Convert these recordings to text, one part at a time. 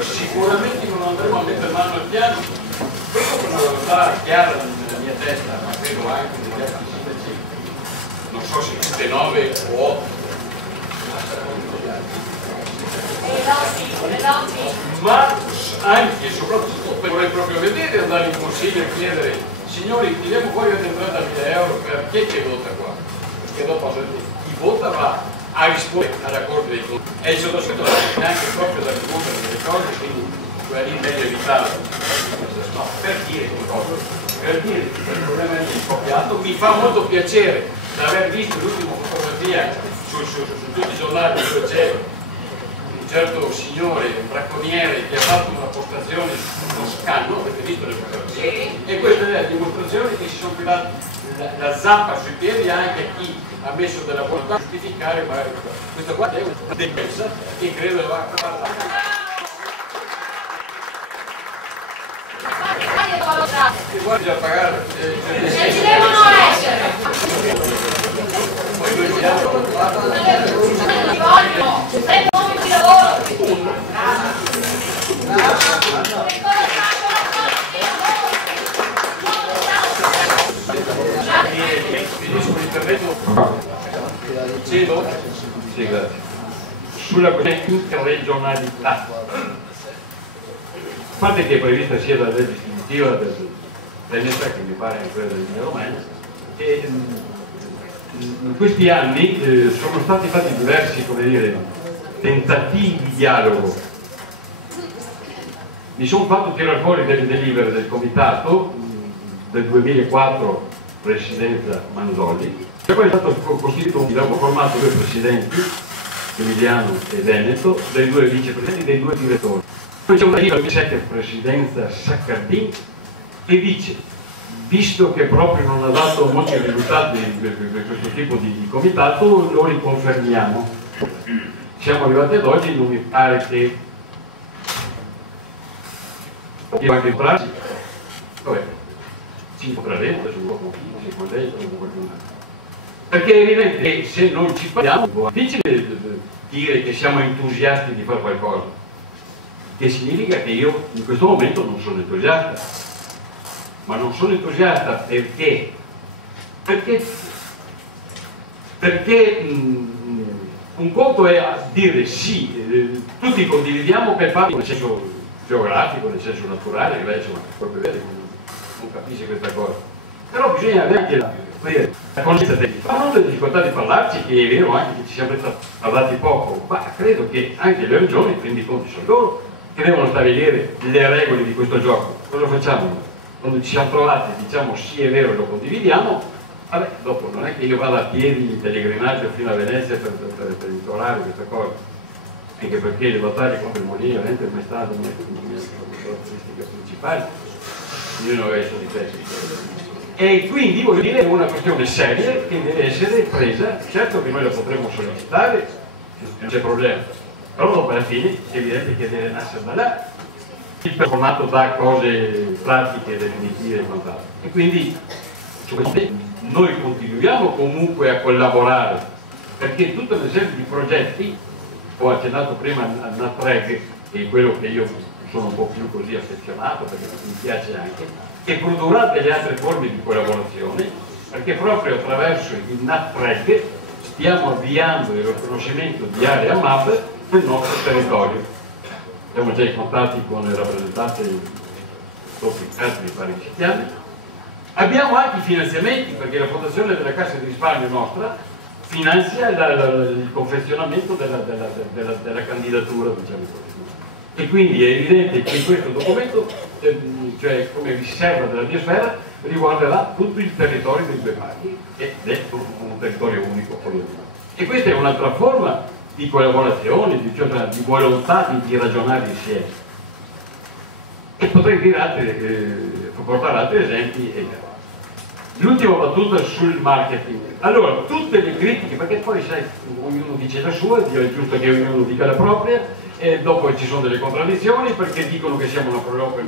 Sicuramente non andremo a mettere mano al piano, questo è una volontà chiara nella mia testa, ma credo anche negli altri sindaci, non so se tutte 9 o 8, ma anche e soprattutto vorrei proprio vedere, andare in consiglio e chiedere: signori, tiriamo fuori da 30.000 euro per chi è che vota qua? Perché dopo chi vota va a rispondere alla Corte dei Conti e il sottoscritto neanche proprio da rispondere delle cose, quindi quella lì meglio evitare. No, per dire qualcosa, per dire che il problema è scoppiato. Mi fa molto piacere di aver visto l'ultima fotografia su tutti i giornali dove c'è un certo signore, un bracconiere, che ha fatto una postazione su uno scanno, avete visto le fotografie? E questa è la dimostrazione che si sono tirati la zappa sui piedi anche a chi ha messo della volontà a giustificare magari questa qua è una demenza che credo va a parlare. Che guardi a pagare ci devono essere poi noi vediamo tre nomi di lavoro. finisco l'intervento dicendo sulla questione interregionalità, a parte che è prevista sia dalla legge istitutiva dell'ENESA che mi pare anche quella dell'Emilia Romagna, e in questi anni sono stati fatti diversi, come dire, tentativi di dialogo. Mi sono fatto tirare fuori delle delibere del comitato del 2004, presidenza Manzolli, e poi è stato costituito un dialogo formato due presidenti, Emiliano e Veneto, dei due vicepresidenti, dei due direttori. Poi c'è una delibera del 2007, presidenza Saccardin, che dice: visto che proprio non ha dato molti risultati questo tipo di comitato, lo riconfermiamo. Siamo arrivati ad oggi, non mi pare che anche in prassi, vabbè, si potrà su con lei o con qualcun altro. Perché è evidente che se non ci parliamo è difficile dire che siamo entusiasti di fare qualcosa, che significa che io in questo momento non sono entusiasta. Ma non sono entusiasta perché un conto è dire sì, tutti condividiamo per farlo nel senso geografico, nel senso naturale, che lei insomma proprio vede, non capisce questa cosa, però bisogna avere anche la conoscenza tecnica. Ma non le difficoltà di parlarci, che è vero anche che ci siamo parlati poco, ma credo che anche le regioni, quindi i conti sono loro, che devono stabilire le regole di questo gioco. Cosa facciamo? Quando ci siamo trovati diciamo sì è vero, lo condividiamo, vabbè, dopo non è che io vada a piedi in pellegrinaggio fino a Venezia per implorare questa cosa, anche perché le battaglie contro il Molino ovviamente è mai stata una delle caratteristiche principali di un resto di testi. E quindi voglio dire è una questione seria che deve essere presa, certo che noi la potremo sollecitare, non c'è problema, però dopo alla fine è evidente che deve nascere da là, formato da cose pratiche, definitive e quant'altro. E quindi noi continuiamo comunque a collaborare, perché tutta una serie di progetti, ho accennato prima al NATREG, che è quello che io sono un po' più così affezionato, perché mi piace anche, che produrrà delle altre forme di collaborazione, perché proprio attraverso il NATREG stiamo avviando il riconoscimento di area MAB del nostro territorio. Siamo già in contatti con le rappresentanze Tropicati, mi pare che si chiami. Abbiamo anche i finanziamenti, perché la fondazione della Cassa di risparmio nostra finanzia il confezionamento della candidatura, diciamo così. E quindi è evidente che questo documento, cioè come riserva della biosfera, riguarderà tutto il territorio dei due parchi ed è un territorio unico. E questa è un'altra forma di collaborazione, di volontà di ragionare insieme. E potrei dire portare altri esempi. L'ultima battuta sul marketing. Allora, tutte le critiche, perché poi sai, ognuno dice la sua, è giusto che ognuno dica la propria, dopo ci sono delle contraddizioni perché dicono che siamo una Pro-Europa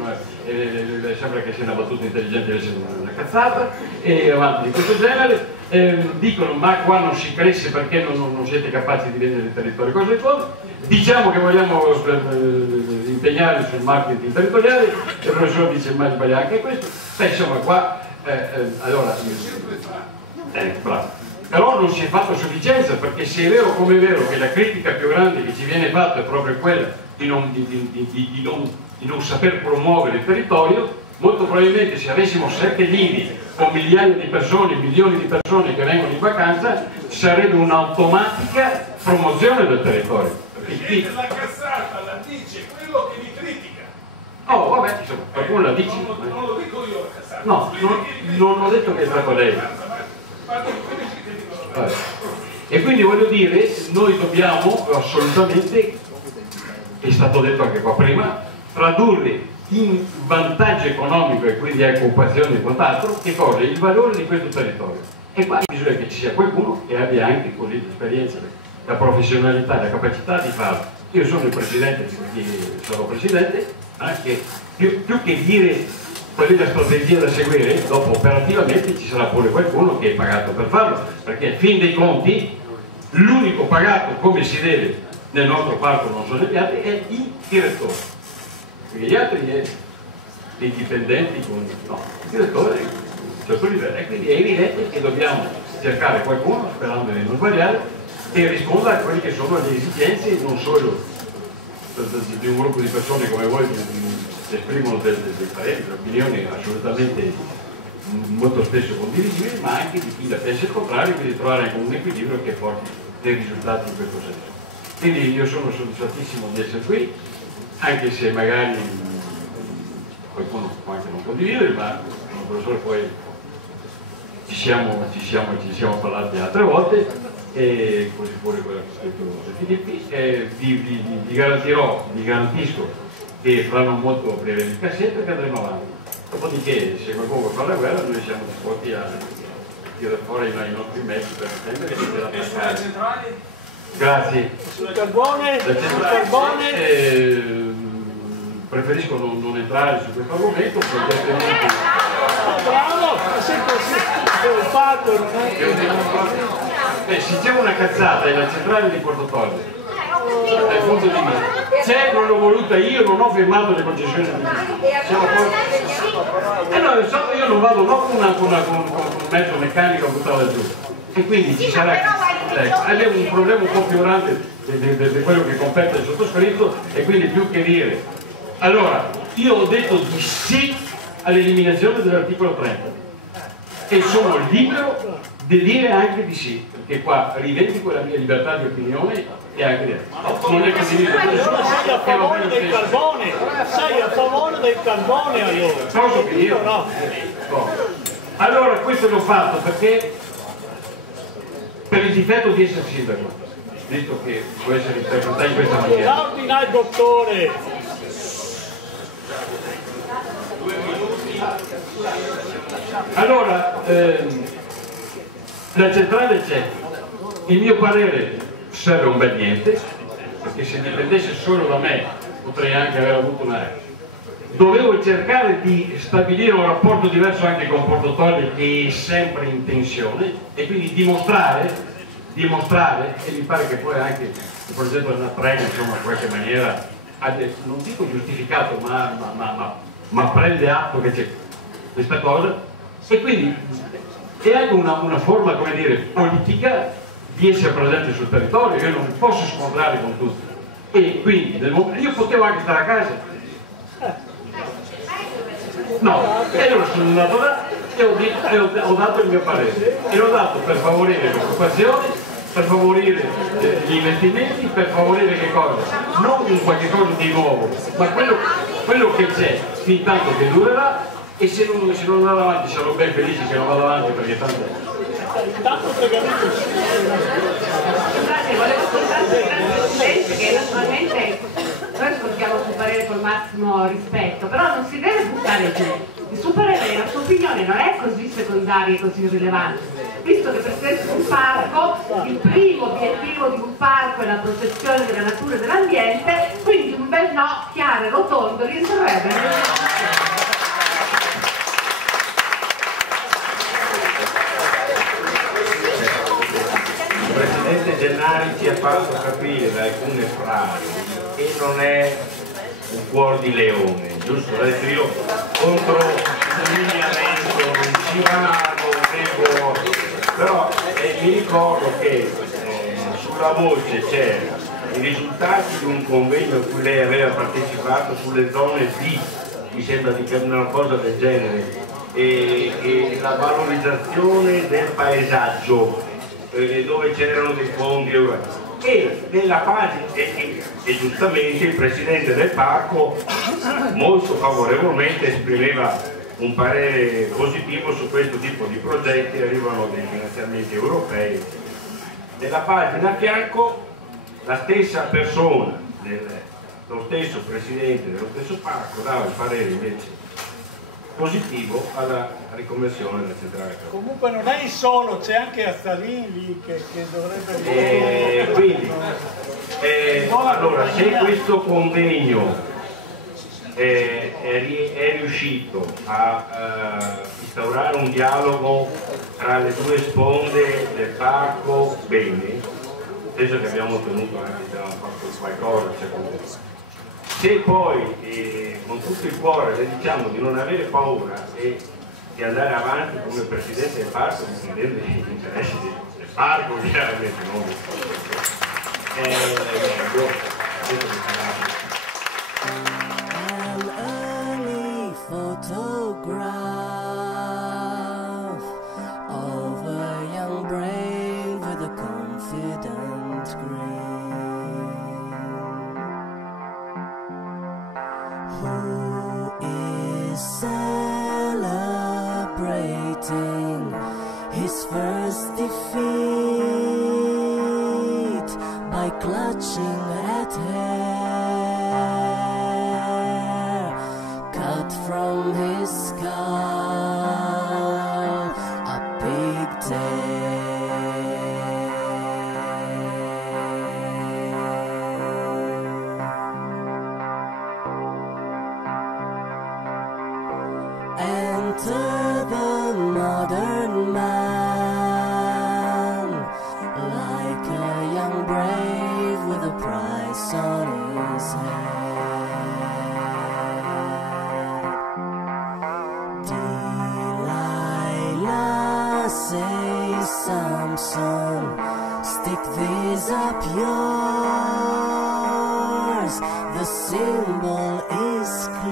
sembra che sia una battuta intelligente invece una cazzata, e avanti di questo genere. Dicono ma qua non si cresce perché non siete capaci di vendere il territorio, cose e cose. Diciamo che vogliamo impegnare sul marketing territoriale, il professore dice ma sbaglia anche questo. Insomma qua allora bravo. Però non si è fatto a sufficienza, perché se è vero come è vero che la critica più grande che ci viene fatta è proprio quella di non saper promuovere il territorio, molto probabilmente se avessimo 7 lidi con migliaia di persone, milioni di persone che vengono in vacanza, sarebbe un'automatica promozione del territorio. La cazzata la dice quello che mi critica. Oh, vabbè, insomma, qualcuno la dice. Non lo dico io la cazzata. No, non ho detto che è stato lei. E quindi voglio dire, noi dobbiamo assolutamente, è stato detto anche qua prima, tradurre in vantaggio economico e quindi anche occupazione e quant'altro, che cosa? Il valore di questo territorio. E qua bisogna che ci sia qualcuno che abbia anche così l'esperienza, la professionalità, la capacità di farlo. Io sono il presidente, sarò presidente, che più che dire qual è la strategia da seguire, dopo operativamente ci sarà pure qualcuno che è pagato per farlo, perché a fin dei conti l'unico pagato come si deve nel nostro parco, non sono gli altri, è il direttore, perché gli altri dei dipendenti no, il direttore è un certo livello, e quindi è evidente che dobbiamo cercare qualcuno, sperando di non sbagliare, che risponda a quelle che sono le esigenze non solo di un gruppo di persone come voi che esprimono dei pareri, delle opinioni assolutamente molto spesso condivisibili, ma anche di chi la pensa il contrario, quindi trovare anche un equilibrio che porti dei risultati in questo senso. Quindi io sono soddisfattissimo di essere qui, anche se magari qualcuno può anche non condividere, ma il professore poi ci siamo parlati altre volte, e così pure quello che ha scritto Filippi. Vi garantisco che fra non molto apriremo il cassetto e che andremo avanti. Dopodiché, se qualcuno vuole fare la guerra, noi siamo disposti a tirare fuori i nostri mezzi per intendere che per attaccare. Grazie. Sul carbone, preferisco non entrare su questo argomento perché bravo, sempre il fatto non è che... se c'è una cazzata è la centrale di Porto Torre, dal punto di vista c'è, non l'ho voluta io, non ho firmato le concessioni di io non vado con un mezzo meccanico a buttarla giù, e quindi ci sarà abbiamo un problema un po' più grande di quello che compete al sottoscritto, e quindi più che dire. Allora, io ho detto di sì all'eliminazione dell'articolo 30 e sono libero di dire anche di sì, perché qua rivendico la mia libertà di opinione e anche di non è così. Sei a favore del carbone, sei a favore del carbone allora. Posso finire? No. Allora questo l'ho fatto perché per il difetto di essere sindaco, visto che può essere interpretato in questa maniera. L'ordine al dottore. Allora, la centrale c'è, il mio parere serve un bel niente, perché se dipendesse solo da me potrei anche aver avuto una... Dovevo cercare di stabilire un rapporto diverso anche con Porto Torre, che è sempre in tensione, e quindi dimostrare, e mi pare che poi anche il progetto della Trena, insomma, in qualche maniera, non dico giustificato, ma prende atto che c'è questa cosa, e quindi è anche una forma, come dire, politica di essere presente sul territorio. Io non posso scontrare con tutti, e quindi io potevo anche stare a casa, no, e allora sono andato là e ho dato il mio parere, e l'ho dato per favorire l'occupazione, per favorire gli investimenti, per favorire che cosa? Non in qualche cosa di nuovo, ma quello che c'è fin tanto che durerà, e se non vado avanti sarò ben felice che non vado avanti, perché tanto volevo soltanto che naturalmente noi ascoltiamo il suo parere col massimo rispetto, però non si deve buttare giù. Il suo parere, la sua opinione non è così secondaria e così rilevante. visto che per essere un parco, il primo obiettivo di un parco è la protezione della natura e dell'ambiente, quindi un bel no chiaro e rotondo rientrerebbe nella Il Presidente Gennari ci ha fatto capire da alcune frasi che non è un cuor di leone, giusto? Adesso io contro il lineamento non ci vado, devo... però mi ricordo che sulla voce c'era i risultati di un convegno a cui lei aveva partecipato sulle zone D, mi sembra di una cosa del genere, e la valorizzazione del paesaggio, dove c'erano dei fondi europei. E nella pagina, e giustamente il Presidente del Parco molto favorevolmente esprimeva un parere positivo su questo tipo di progetti, arrivano dei finanziamenti europei. Nella pagina a fianco la stessa persona, lo stesso Presidente dello stesso Parco dava il parere invece positivo alla riconversione della centrale. Comunque non è il solo, c'è anche Azzalin lì che dovrebbe... Quindi, allora, se questo convegno è riuscito a instaurare un dialogo tra le due sponde del parco, bene, penso che abbiamo ottenuto anche, abbiamo fatto qualcosa, se poi con tutto il cuore le diciamo di non avere paura e di andare avanti come Presidente del Parco, difendendo gli interessi del Parco, chiaramente non An early photograph of a young brave with a confident grin, who is celebrating his first defeat by clutching at hair cut from his skull, a pigtail. Enter the modern man, like a young brave with a price on his head. Delilah, say Samson, stick these up yours, the symbol is clear.